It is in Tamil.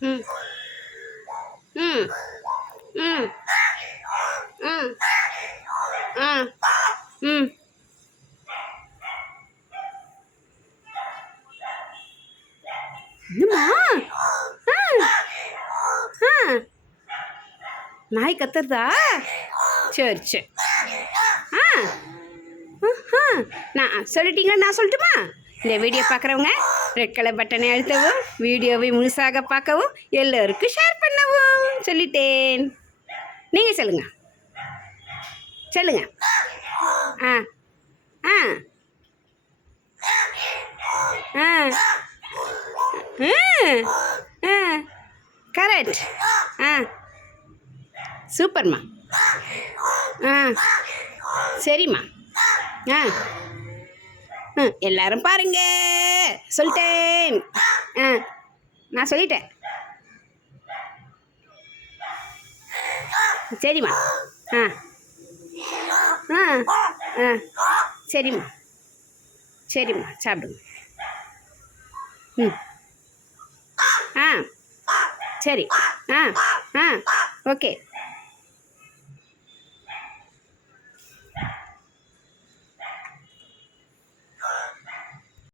ம் ம் ம் ம் ஆ ம் என்னம்மா ஆ ஆ நாய் கத்துறதா? சரி சரி. ஆ ஆ. நான் சொல்லிட்டீங்களா? நான் சொல்லட்டுமா? இந்த வீடியோ பார்க்குறவங்க ரெட் கலர் பட்டனை அழுத்தவும் வீடியோவை முழுசாக பார்க்கவும் எல்லோருக்கும் ஷேர் பண்ணவும் சொல்லிட்டேன். நீங்கள் சொல்லுங்கள் சொல்லுங்கள் ஆ. ஆ. ஆ. ஆ. கரெக்ட் ஆ. சூப்பர்மா ஆ. சரிம்மா. ஆ. எல்லாரும் பாருங்க. சொல்லிட்டேன். ஆ நான் சொல்லிட்டேன். சரிம்மா. ஆ. ஆ ஆ சரிம்மா. சரிம்மா சாப்பிடுங்க. ம். ஆ சரி. ஆ ஆ ஓகே.